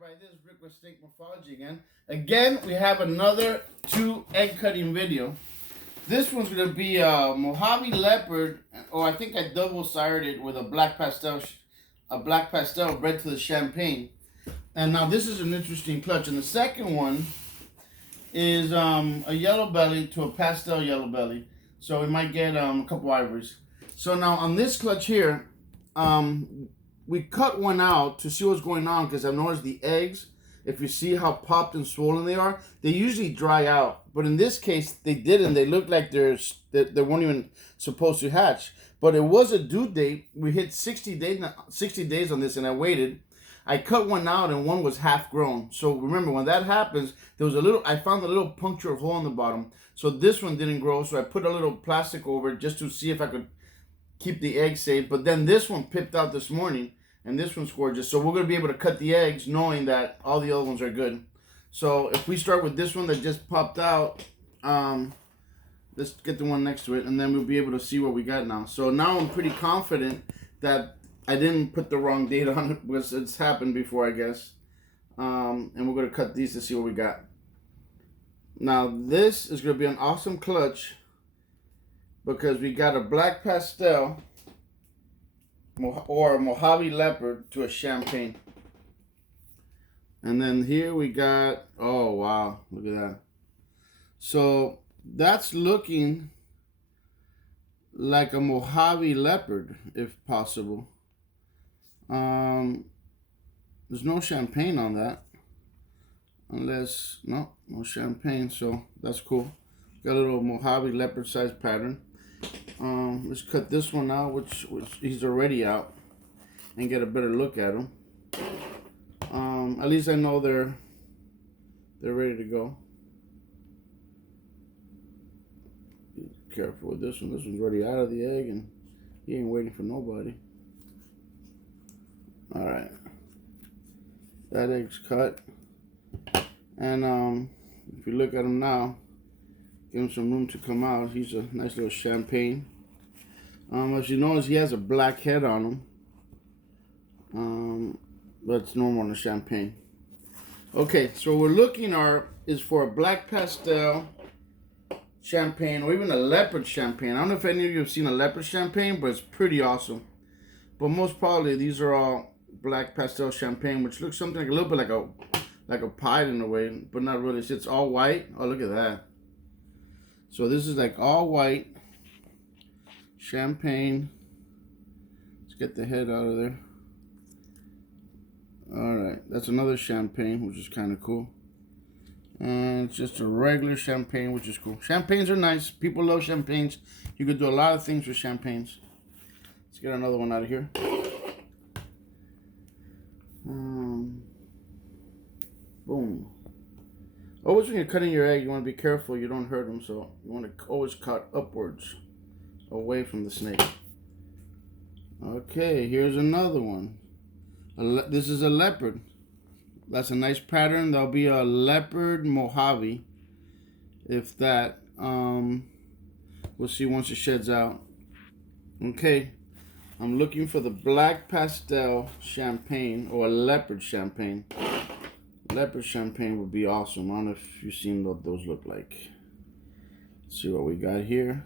everybody, this is Rick with Snake Morphology again. Again, we have another 2 egg cutting video. This one's going to be a Mojave Leopard, or I think I double-sided it with a black pastel bred to the Champange. And now this is an interesting clutch. And the second one is a yellow belly to a pastel yellow belly. So we might get a couple ivories. So now on this clutch here, we cut one out to see what's going on because I've noticed the eggs, if you see how popped and swollen they are, they usually dry out. But in this case, they didn't. They look like they weren't even supposed to hatch. But it was a due date. We hit 60 days on this, and I waited. I cut one out, and one was half grown. So remember, when that happens, I found a little punctured hole in the bottom. So this one didn't grow, so I put a little plastic over it just to see if I could keep the egg safe. But then this one pipped out this morning. And this one's gorgeous. So we're going to be able to cut the eggs knowing that all the other ones are good. So if we start with this one that just popped out, let's get the one next to it. And then we'll be able to see what we got now. So now I'm pretty confident that I didn't put the wrong date on it because it's happened before, I guess. And we're going to cut these to see what we got. Now this is going to be an awesome clutch because we got a black pastel or a Mojave Leopard to a Champange. And then here we got, oh wow, look at that. So that's looking like a Mojave Leopard, if possible. There's no Champange on that. Unless, no Champange, so that's cool. Got a little Mojave Leopard size pattern. Let's cut this one out, which he's already out, and get a better look at him. At least I know they're ready to go. Be careful with this one. This one's already out of the egg, and he ain't waiting for nobody. All right, that egg's cut, and if you look at him now, give him some room to come out. He's a nice little Champange. As you notice, he has a black head on him. But it's normal on a Champange. Okay, so what we're looking is for a black pastel Champange, or even a leopard Champange. I don't know if any of you have seen a leopard Champange, but it's pretty awesome. But most probably these are all black pastel Champange, which looks something like a little bit like a pied in a way, but not really. It's all white. Oh, look at that. So this is like all white Champange. Let's get the head out of there. Alright, that's another Champange, which is kind of cool. And it's just a regular Champange, which is cool. Champanges are nice. People love Champanges. You could do a lot of things with Champanges. Let's get another one out of here. Boom. Always when you're cutting your egg, you want to be careful you don't hurt them. So you want to always cut upwards, away from the snake. Okay, here's another one. This is a leopard. That's a nice pattern. There'll be a leopard Mojave. If that, we'll see once it sheds out. Okay, I'm looking for the black pastel Champange or a leopard Champange. Leopard Champange would be awesome. I don't know if you've seen what those look like. Let's see what we got here.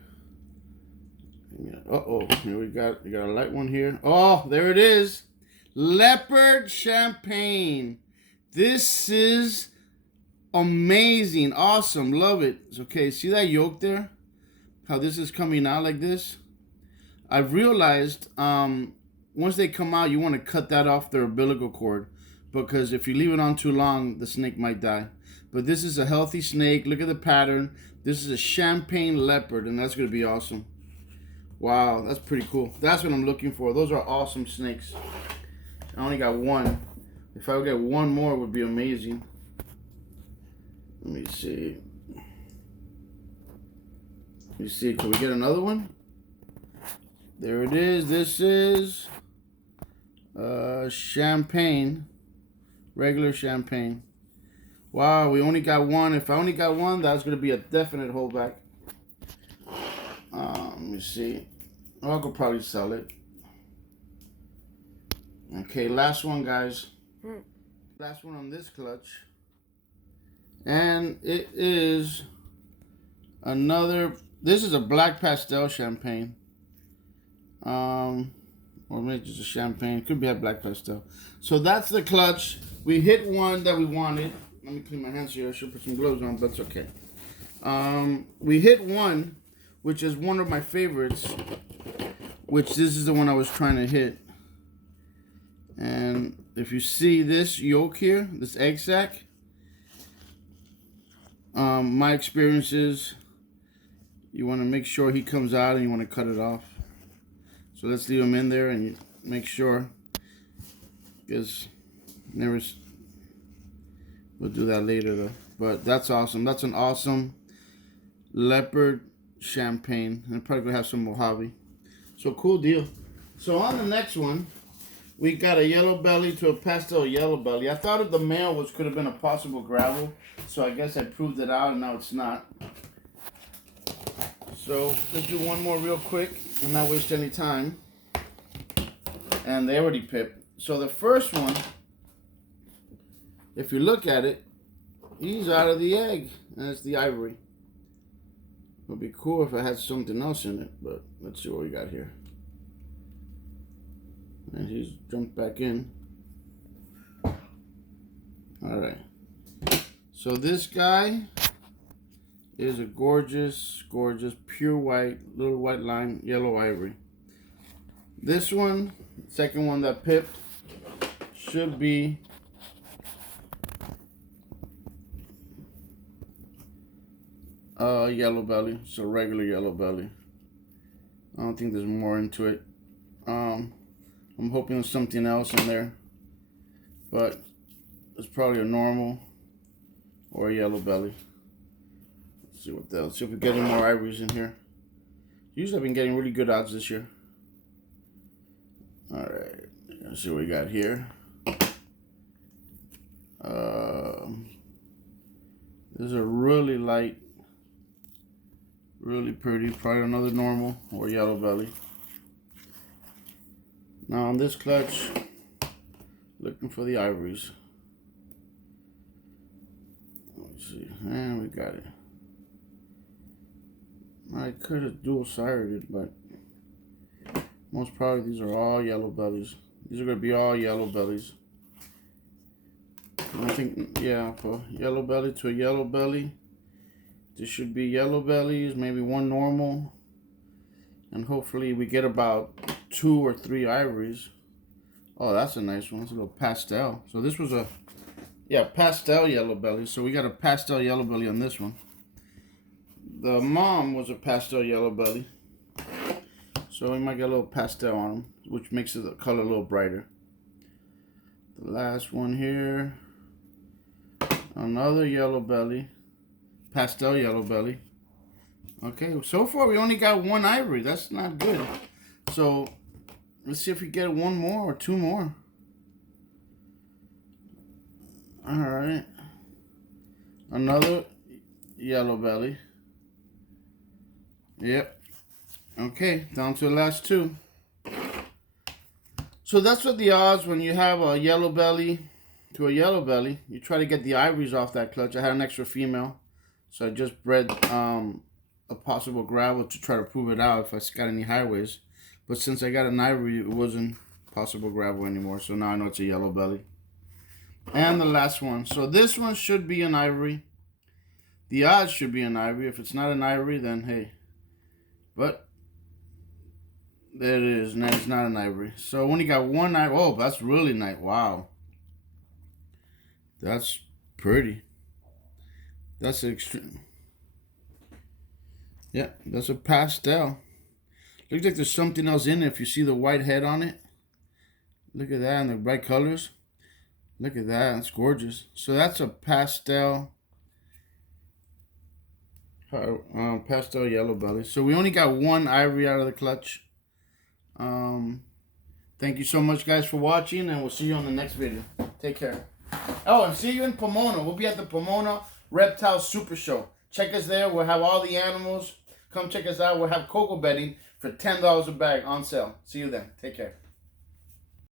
Here we got a light one here. Oh, there it is. Leopard Champange. This is amazing. Awesome. Love it. Okay, see that yolk there? How this is coming out like this? I've realized once they come out, you want to cut that off their umbilical cord, because if you leave it on too long, the snake might die. But this is a healthy snake. Look at the pattern. This is a Champange Leopard, and that's going to be awesome. Wow, that's pretty cool. That's what I'm looking for. Those are awesome snakes. I only got one. If I would get one more, it would be amazing. Let me see. Let me see. Can we get another one? There it is. This is Champange. Regular Champange. Wow, we only got one. If I only got one, that's going to be a definite holdback. Let me see. I could probably sell it. Okay, last one, guys. Last one on this clutch. And it is another, this is a black pastel champagne. Or maybe just a champagne. Could be a black pastel. So that's the clutch. We hit one that we wanted. Let me clean my hands here. I should put some gloves on, but it's okay. We hit one, which is one of my favorites, which this is the one I was trying to hit. And if you see this yolk here, this egg sac, my experience is you want to make sure he comes out and you want to cut it off. So let's leave him in there and you make sure, because we'll do that later though. But that's awesome. That's an awesome Leopard champagne. And probably gonna have some Mojave. So cool deal. So on the next one, we got a yellow belly to a pastel yellow belly. I thought the male could have been a possible gravel, so I guess I proved it out and now it's not. So let's do one more real quick and not waste any time. And they already pipped. So the first one, if you look at it, he's out of the egg, and it's the ivory. It would be cool if I had something else in it, but let's see what we got here. And he's jumped back in. Alright. So this guy is a gorgeous, gorgeous, pure white, little white line, yellow ivory. This one, second one that pipped, should be yellow belly. It's a regular yellow belly. I don't think there's more into it. I'm hoping there's something else in there, but it's probably a normal or a yellow belly. Let's see what else. Let's see if we get any more ivories in here. Usually I've been getting really good odds this year. Alright, let's see what we got here. This is a really light, really pretty, probably another normal or yellow belly. Now on this clutch, looking for the ivories. Let's see, and we got it. I could have dual sired it, but most probably these are all yellow bellies. These are going to be all yellow bellies. I think, yeah, for yellow belly to a yellow belly, this should be yellow bellies, maybe one normal, and hopefully we get about 2 or 3 ivories. Oh, that's a nice one. It's a little pastel. So this was a, yeah, pastel yellow belly. So we got a pastel yellow belly on this one. The mom was a pastel yellow belly. So we might get a little pastel on them, which makes the color a little brighter. The last one here, another yellow belly, pastel yellow belly. Okay, so far we only got 1 ivory. That's not good. So let's see if we get 1 more or 2 more. All right, another yellow belly. Yep. Okay, down to the last 2. So that's what the odds when you have a yellow belly to a yellow belly. You try to get the ivories off that clutch. I had an extra female, so I just bred a possible gravel to try to prove it out if I got any highways. But since I got an ivory, it wasn't possible gravel anymore. So now I know it's a yellow belly. And the last one. So this one should be an ivory. The odds should be an ivory. If it's not an ivory, then hey. But there it is. No, it's not an ivory. So only got 1 ivory. Oh, that's really nice. Wow. That's pretty. That's extreme. Yeah, that's a pastel. Looks like there's something else in it if you see the white head on it. Look at that and the bright colors. Look at that. That's gorgeous. So that's a pastel. Pastel yellow belly. So we only got 1 ivory out of the clutch. Thank you so much, guys, for watching, and we'll see you on the next video. Take care. Oh, and see you in Pomona. We'll be at the Pomona Reptile Super Show. Check us there. We'll have all the animals. Come check us out. We'll have cocoa bedding for $10 a bag on sale. See you then. Take care.